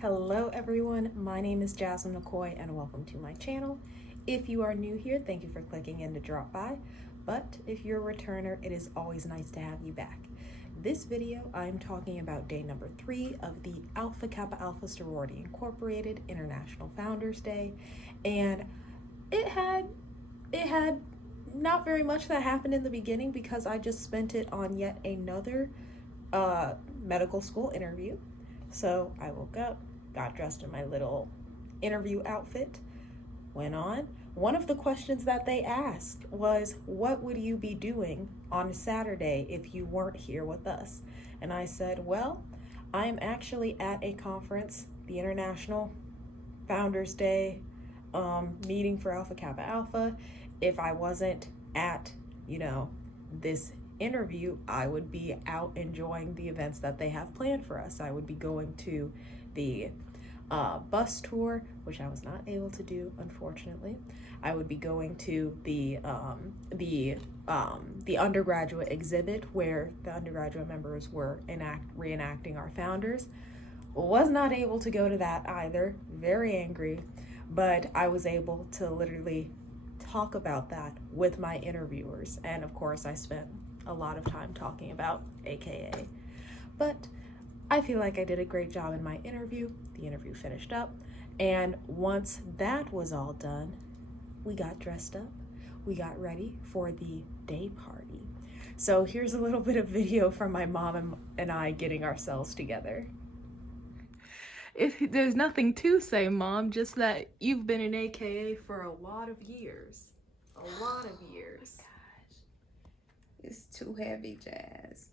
Hello everyone, my name is Jasmine McCoy and welcome to my channel. If you are new here, thank you for clicking in to drop by, but if you're a returner, it is always nice to have you back. This video, I'm talking about day number 3 of the Alpha Kappa Alpha Sorority Incorporated International Founders Day, and it had not very much that happened in the beginning because I just spent it on yet another medical school interview. So I woke up, got dressed in my little interview outfit, went on. One of the questions that they asked was, what would you be doing on a Saturday if you weren't here with us? And I said, well, I'm actually at a conference, the International Founders Day meeting for Alpha Kappa Alpha. If I wasn't at, this interview, I would be out enjoying the events that they have planned for us. I would be going to the bus tour, which I was not able to do, unfortunately. I would be going to the undergraduate exhibit where the undergraduate members were reenacting our founders. Was not able to go to that either. Very angry, but I was able to literally talk about that with my interviewers, and of course I spent a lot of time talking about AKA. But I feel like I did a great job in my interview. The interview finished up, and once that was all done, we got dressed up. We got ready for the day party. So here's a little bit of video from my mom and I getting ourselves together. There's nothing to say, Mom, just that you've been an AKA for a lot of years. A lot of years. Oh gosh. It's too heavy, Jazz.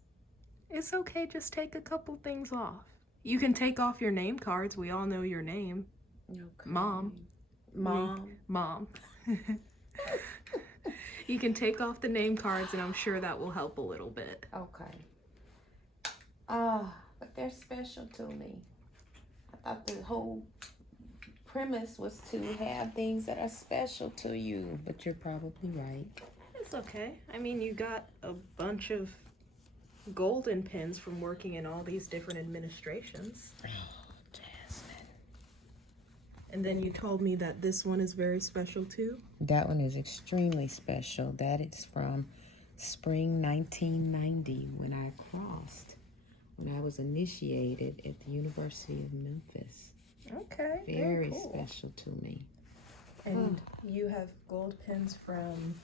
It's okay, just take a couple things off. You can take off your name cards. We all know your name. Okay. Mom. Mom. Mom. You can take off the name cards, and I'm sure that will help a little bit. Okay. But they're special to me. I thought the whole premise was to have things that are special to you, but you're probably right. It's okay. I mean, you got a bunch of golden pins from working in all these different administrations. Oh, Jasmine. And then you told me that this one is very special too? That one is extremely special. That is from spring 1990 when I was initiated at the University of Memphis. Okay, Very cool. Special to me. And you have gold pins from?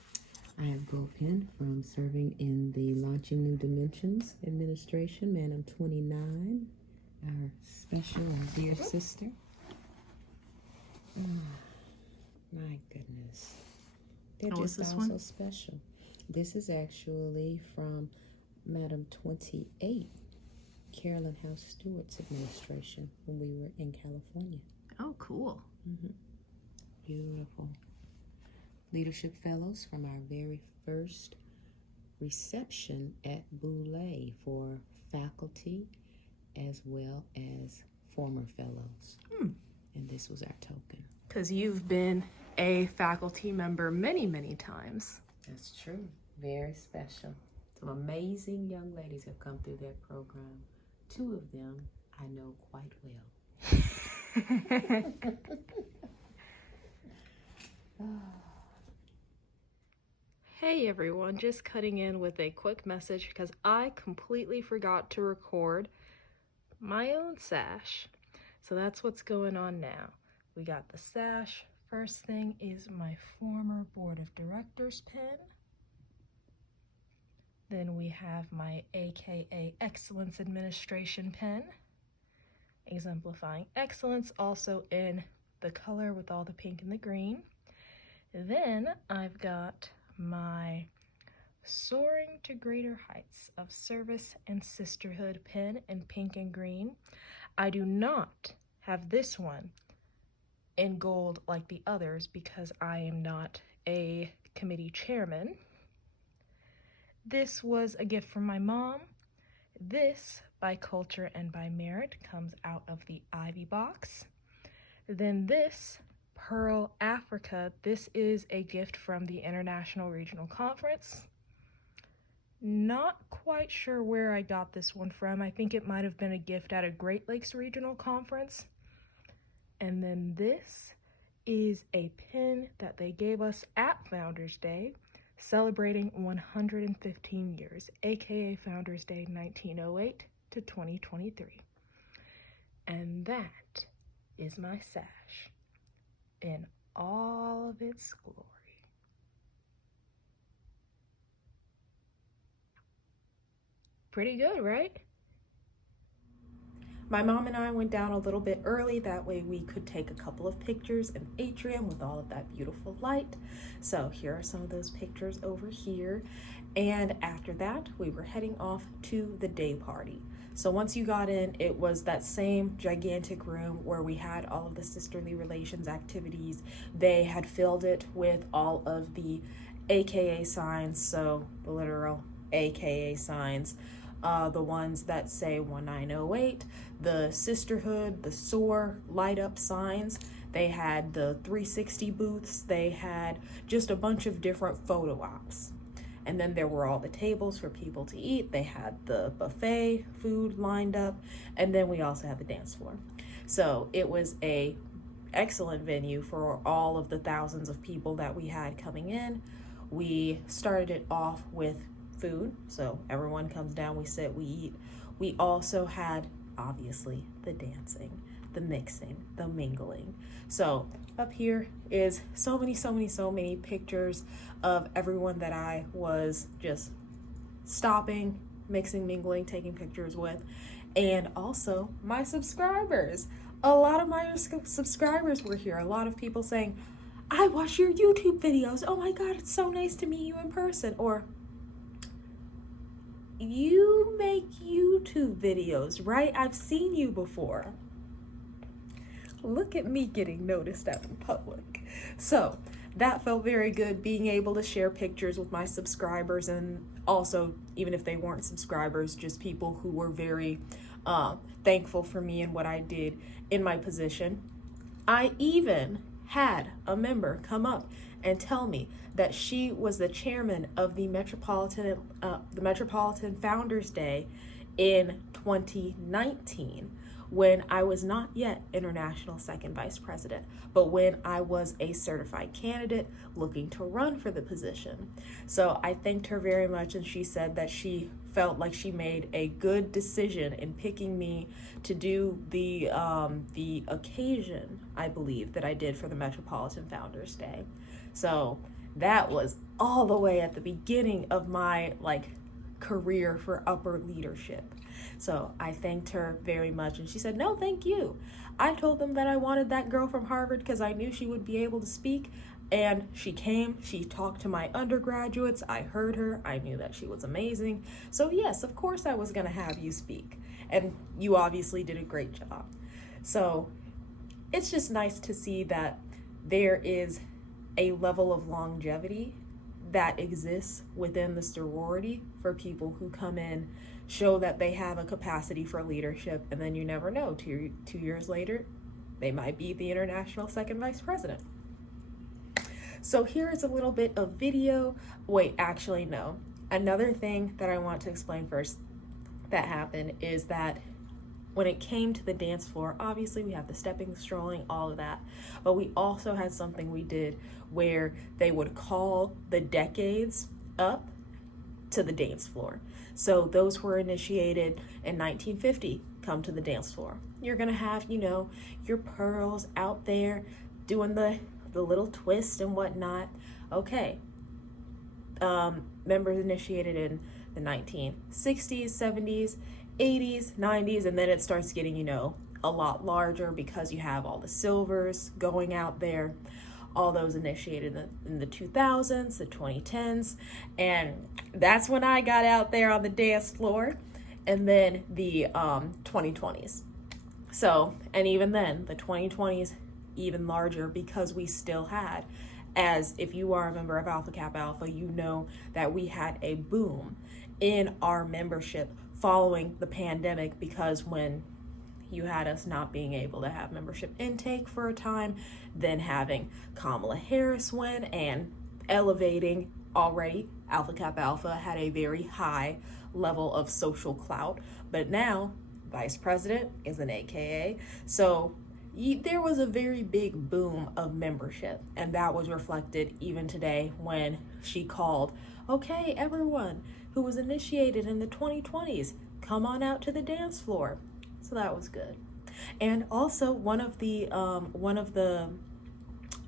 I have gold pin from serving in the Launching New Dimensions administration, Madam 29, our special and dear sister. My goodness. They're just this all one? so special. This is actually from Madam 28, Carolyn House Stewart's administration when we were in California. Oh, cool. Beautiful. Leadership Fellows from our very first reception at Boulay for faculty as well as former fellows. And this was our token. Because you've been a faculty member many, many times. That's true. Very special. Some amazing young ladies have come through that program. 2 of them I know quite well. Hey everyone, just cutting in with a quick message because I completely forgot to record my own sash. So that's what's going on now. We got the sash. First thing is my former board of directors pin. Then we have my AKA Excellence Administration pin, exemplifying excellence, also in the color with all the pink and the green. Then I've got my Soaring to Greater Heights of Service and Sisterhood pin in pink and green. I do not have this one in gold like the others because I am not a committee chairman. This was a gift from my mom. This, by culture and by merit, comes out of the Ivy box. Then this, Pearl Africa, this is a gift from the International Regional Conference. Not quite sure where I got this one from. I think it might have been a gift at a Great Lakes Regional Conference. And then this is a pin that they gave us at Founders Day, celebrating 115 years, aka Founders Day 1908 to 2023. And that is my sash in all of its glory. Pretty good, right? My mom and I went down a little bit early, that way we could take a couple of pictures in the atrium with all of that beautiful light. So here are some of those pictures over here. And after that, we were heading off to the day party. So once you got in, it was that same gigantic room where we had all of the sisterly relations activities. They had filled it with all of the AKA signs, so the literal AKA signs. The ones that say 1908, the Sisterhood, the SOAR light up signs. They had the 360 booths. They had just a bunch of different photo ops. And then there were all the tables for people to eat. They had the buffet food lined up. And then we also had the dance floor. So it was a excellent venue for all of the thousands of people that we had coming in. We started it off with food, so everyone comes down, we sit, we eat. We also had, obviously, the dancing, the mixing, the mingling. So up here is so many pictures of everyone that I was just stopping, mixing, mingling, taking pictures with, and also my subscribers. A lot of my subscribers were here. A lot of people saying, I watch your YouTube videos. Oh my God, it's so nice to meet you in person. Or, you make YouTube videos, right? I've seen you before. Look at me getting noticed out in public. So that felt very good, being able to share pictures with my subscribers, and also, even if they weren't subscribers, just people who were very thankful for me and what I did in my position. I even had a member come up and tell me that she was the chairman of the Metropolitan Founders Day in 2019, when I was not yet international second vice president, but when I was a certified candidate looking to run for the position. So I thanked her very much, and she said that she felt like she made a good decision in picking me to do the occasion, I believe, that I did for the Metropolitan Founders Day. So that was all the way at the beginning of my career for upper leadership. So I thanked her very much, and she said, no, thank you. I told them that I wanted that girl from Harvard because I knew she would be able to speak, and she came, she talked to my undergraduates, I heard her, I knew that she was amazing. So yes, of course I was gonna have you speak, and you obviously did a great job. So it's just nice to see that there is a level of longevity that exists within the sorority for people who come in, show that they have a capacity for leadership, and then you never know, two years later, they might be the international second vice president. So here is a little bit of video. Wait, actually, no. Another thing that I want to explain first that happened is that when it came to the dance floor, obviously we have the stepping, the strolling, all of that, but we also had something we did where they would call the decades up to the dance floor. So those were initiated in 1950, come to the dance floor. You're gonna have, your pearls out there doing the little twist and whatnot. Okay, members initiated in the 1960s, 70s, 80s, 90s, and then it starts getting, a lot larger because you have all the silvers going out there, all those initiated in the 2000s, the 2010s, and that's when I got out there on the dance floor, and then the 2020s. So, and even then, the 2020s, even larger because we still had, as if you are a member of Alpha Kappa Alpha, you know that we had a boom in our membership following the pandemic, because when you had us not being able to have membership intake for a time, then having Kamala Harris win and elevating already, Alpha Kappa Alpha had a very high level of social clout, but now Vice President is an AKA. So there was a very big boom of membership, and that was reflected even today when she called, okay, everyone who was initiated in the 2020s, come on out to the dance floor. So that was good. And also one of the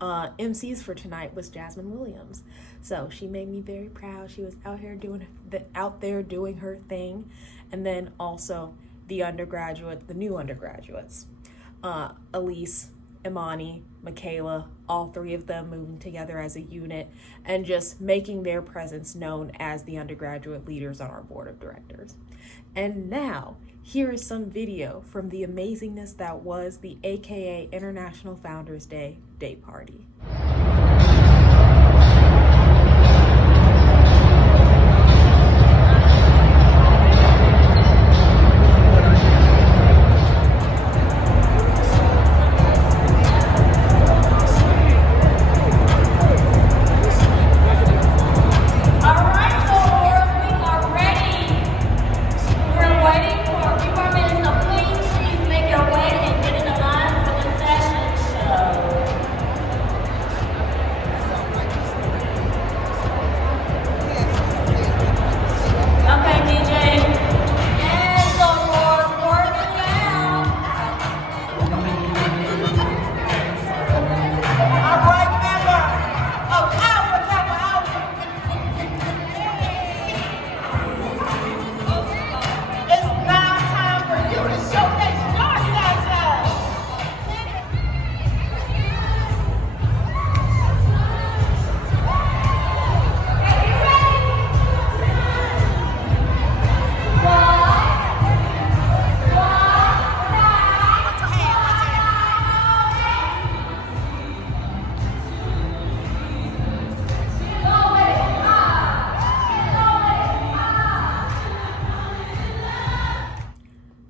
MCs for tonight was Jasmine Williams. So she made me very proud. She was out there doing her thing. And then also the new undergraduates, Elise, Imani, Michaela, all three of them moving together as a unit and just making their presence known as the undergraduate leaders on our board of directors. And now, here is some video from the amazingness that was the AKA International Founders Day Day Party.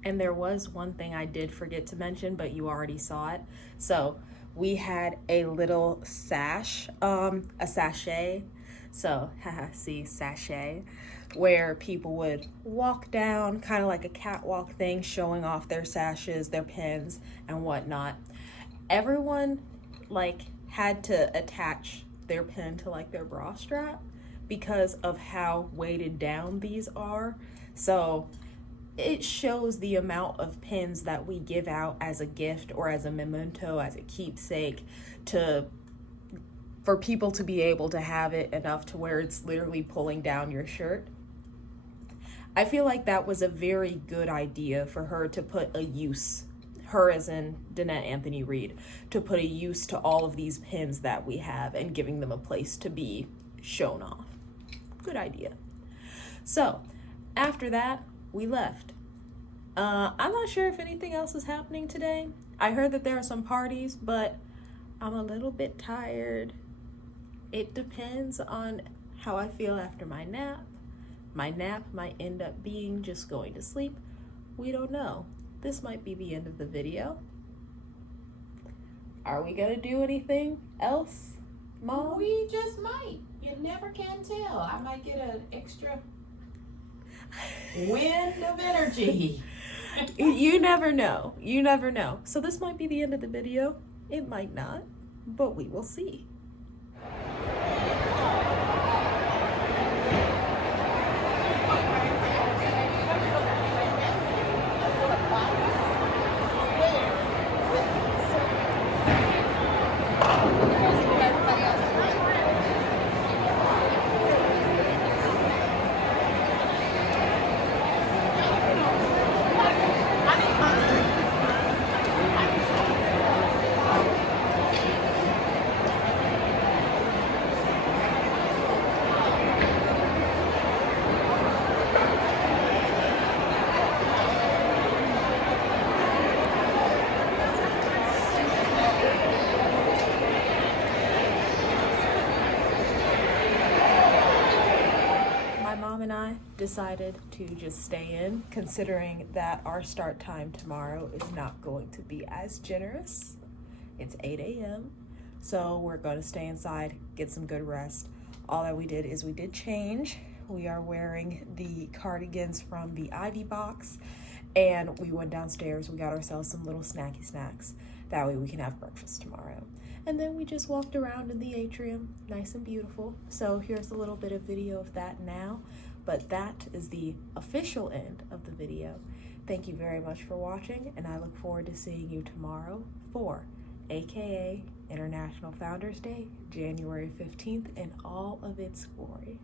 And there was one thing I did forget to mention, but you already saw it. So we had a little sash, a sachet. So, see, sachet, where people would walk down, kind of like a catwalk thing, showing off their sashes, their pins, and whatnot. Everyone, had to attach their pin to, their bra strap because of how weighted down these are. So it shows the amount of pins that we give out as a gift or as a memento, as a keepsake, for people to be able to have it enough to where it's literally pulling down your shirt. I feel like that was a very good idea for her to put a use, her as in Danette Anthony Reed, to put a use to all of these pins that we have and giving them a place to be shown off. Good idea. So after that, we left. I'm not sure if anything else is happening today. I heard that there are some parties, but I'm a little bit tired. It depends on how I feel after my nap. My nap might end up being just going to sleep. We don't know. This might be the end of the video. Are we gonna do anything else, Mom? We just might. You never can tell. I might get an extra wind of energy. You never know. You never know. So this might be the end of the video. It might not, but we will see. Decided to just stay in, considering that our start time tomorrow is not going to be as generous. It's 8 a.m. So we're going to stay inside, get some good rest. All that we did is we did change. We are wearing the cardigans from the Ivy box, and we went downstairs. We got ourselves some little snacky snacks, That way we can have breakfast tomorrow. And then we just walked around in the atrium, nice and beautiful. So here's a little bit of video of that now, but that is the official end of the video. Thank you very much for watching, and I look forward to seeing you tomorrow for AKA International Founders Day, January 15th, in all of its glory.